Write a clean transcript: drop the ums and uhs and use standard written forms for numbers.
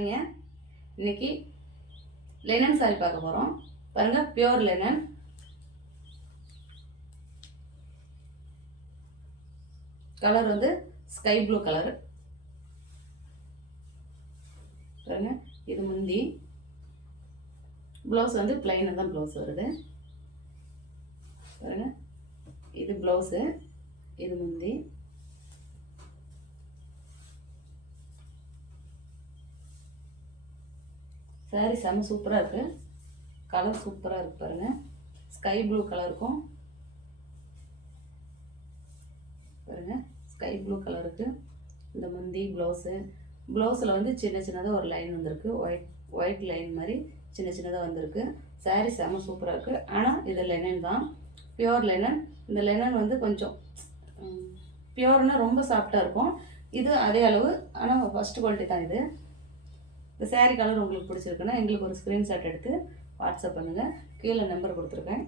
இன்னைக்கு linen sorry பார்க்க போகிறோம். பாருங்கள், பியோர் லெனன். கலர் வந்து ஸ்கை ப்ளூ கலர். பாருங்க, இது முந்தி. ப்ளவுஸ் வந்து பிளைனாக தான் ப்ளவுஸ் வருது. பாருங்க, இது ப்ளவுஸு, இது முந்தி. சாரி செம்ம சூப்பராக இருக்குது. கலர் சூப்பராக இருக்குது. பாருங்கள், ஸ்கை ப்ளூ கலருக்கும் பாருங்கள் ஸ்கை ப்ளூ கலருக்கு இந்த முந்தி ப்ளவுஸு. ப்ளவுஸில் வந்து சின்ன சின்னதாக ஒரு லைன் வந்திருக்கு. ஒயிட் லைன் மாதிரி சின்ன சின்னதாக வந்திருக்கு. சாரி செம்ம சூப்பராக இருக்குது. ஆனால் இது லெனன் தான், பியோர் லெனன். இந்த லெனன் வந்து கொஞ்சம் பியோர்னால் ரொம்ப சாஃப்டாக இருக்கும். இது அதே அளவு, ஆனால் ஃபஸ்ட்டு குவாலிட்டி தான் இது. இந்த சாரீ கலர் உங்களுக்கு பிடிச்சிருக்குன்னா எங்களுக்கு ஒரு ஸ்க்ரீன்ஷாட் எடுத்து வாட்ஸ்அப் பண்ணுங்கள். கீழே நம்பர் கொடுத்துருக்கேன்.